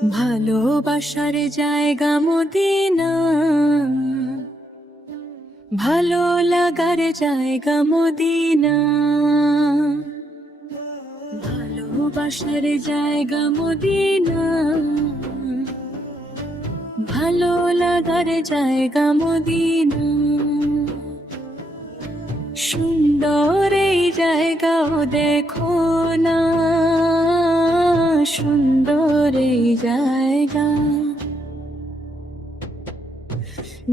ভালোবাসার জায়গা মদিনা, ভালো লাগার জায়গা মদিনা, ভালোবাসার জায়গা মদিনা, ভালো লাগার জায়গা মদিনা। সুন্দর এই জায়গাও দেখো না, সুন্দর এই জায়গা,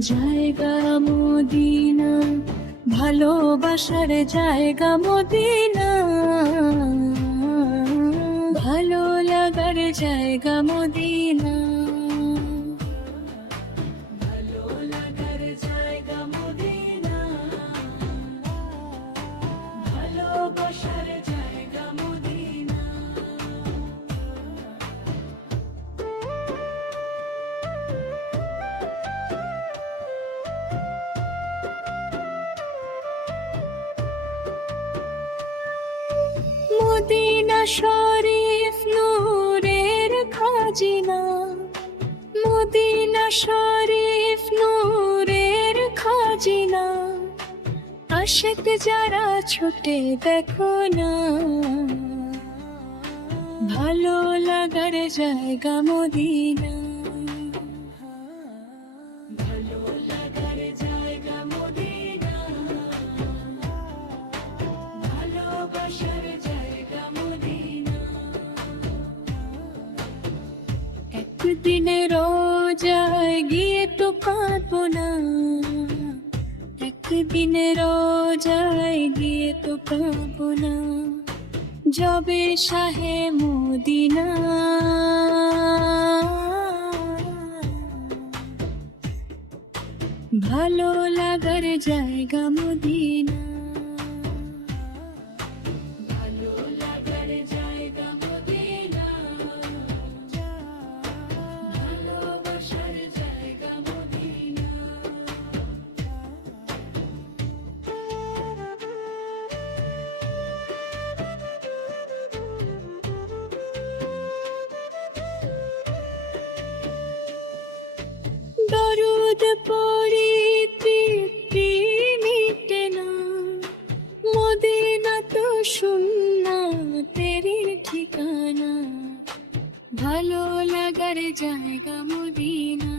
জায়গা মদিনা, ভালোবাসার জায়গা মদিনা, ভালো লাগার জায়গা মদিনা, ভালো লাগার জায়গা মদিনা, ভালোবাসার জায়গা মদিনা। মদিনা শরীফ নূরের খাজিনা, মদিনা শরীফ নূরের খাজিনা, আশিক যারা ছুটে দেখো না, ভালো লাগার জায়গা মদিনা, ভালো লাগার জায়গা মদিনা, ভালোবাসার জায়গা মদিনা। একদিন রোজায় গিয়ে তো কাঁদবো না, একদিন রোজায় গিয়ে তো কাঁদবো না, যাবে শাহে মদিনা, ভালো লাগার জায়গা মদিনা, ভালো লাগার জায়গা মদিনা, ভালোবাসার জায়গা মদিনা। দরুদ পড়ি তৃপ্তি মিটে না, মদিনা তো সুন্নাতের ঠিকানা, ভালো লাগার জায়গা মদিনা,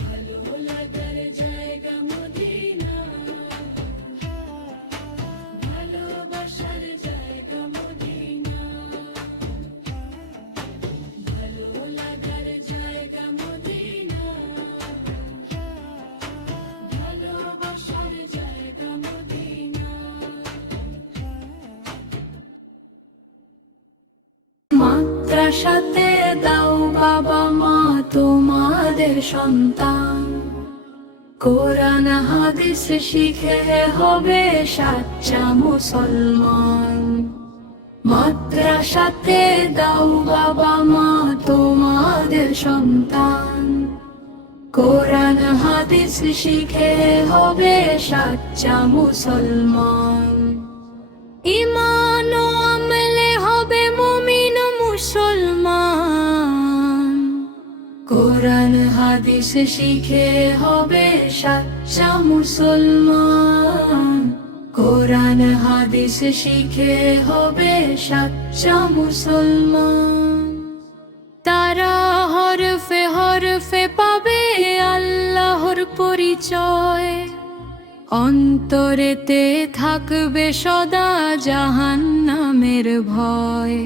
ভালো লাগার জায়গা মদিনা, ভালোবাসার জায়গা মদিনা, ভালো লাগার জায়গা মদিনা, ভালোবাসার জায়গা মদিনা। মাদ্রাসাতে দাও বাবা মা তোমাদের সন্তান, কোরআন হাদিস শিখে হবে সাচ্চা মুসলমান। মাদ্রাসাতে দাও বাবা মা তোমাদের সন্তান, কোরআন হাদিস শিখে হবে সাচ্চা মুসলমান। ঈমান ও আমলে হবে মুমিন মুসলমান, কোরআন হাদিস শিখে হবে সাচ্চা মুসলমান, কোরআন হাদিস শিখে হবে সাচ্চা মুসলমান। তারা হরফে হরফে পাবে আল্লাহর পরিচয়, অন্তরেতে থাকবে সদা জাহান্নামের ভয়।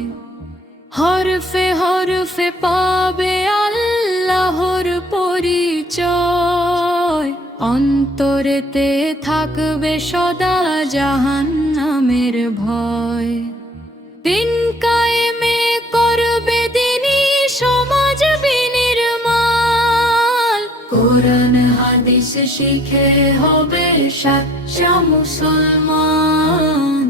হরফে হরফে পাবে আল্লাহর পরিচয়, অন্তরেতে থাকবে সদা জাহান্নামের ভয়। দিন কায়েমে করবে দিনী সমাজ বিনির্মাল, কোরআন হাদিস শিখে হবে সাচ্চা মুসলমান,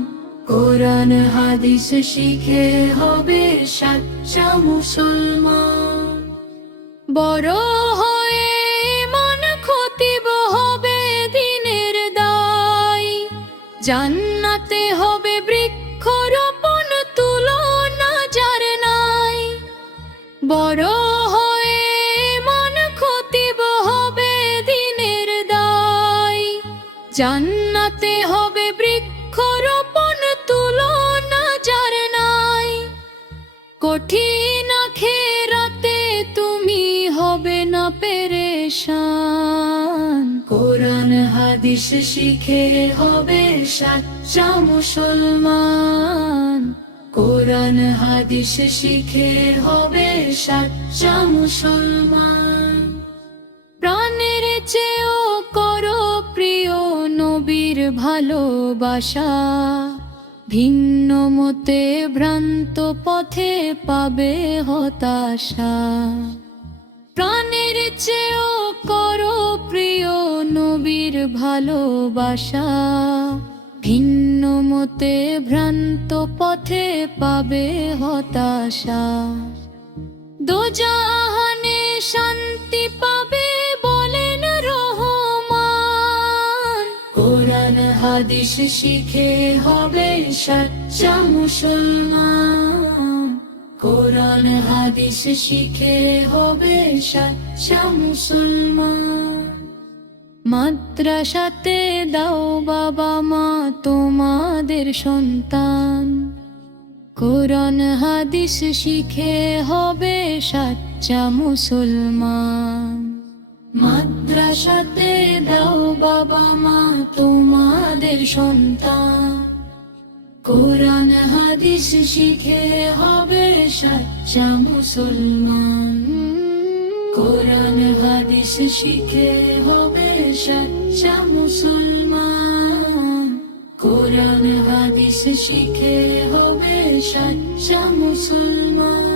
কোরআন হাদিস শিখে হবে সাচ্চা মুসলমান। বড় হয়ে ঈমান খতিব হবে দ্বীনের দায়, জান্নাতে হবে বৃক্ষরোপণ তুলনা যার নাই। বড় হয়ে মন খতিব হবে দিনের দায়, জান্নাতে হবে বৃক্ষরোপণ তুলনা যার নাই। কঠিন আখিরাতে তুমি হবে না পেরেশান, কোরআন হাদিস শিখে হবে সাচ্চা মুসলমান। কোরআন হাদিস শিখে হবে সাচ্চা মুসলমান। প্রাণের চেয়েও করো প্রিয় নবীর ভালোবাসা, ভিন্ন মতে ভ্রান্ত পথে পাবে হতাশা। প্রাণের চেয়েও করো প্রিয় নবীর ভালোবাসা, ভিন্ন মতে ভ্রান্ত পথে পাবে হতাশা। দোজাহানে শান্তি পাবে বলেন রহমান, কোরআন হাদিস শিখে হবে সাচ্চা মুসলমান। কোরআন হাদিস শিখে হবে সাচ্চা মুসলমান। মাদ্রাসাতে দাও বাবা মা তোমাদের সন্তান, কোরআন হাদিস শিখে হবে সাচ্চা মুসলমান। মাদ্রাসাতে দাও বাবা মা তোমাদের সন্তান, কোরআন হাদিস শিখে হবে সাচ্চা মুসলমান। কোরআন হাদিস শিখে হবে সাচ্চা মুসলমান। কোরআন হাদিস শিখে হবে সাচ্চা মুসলমান।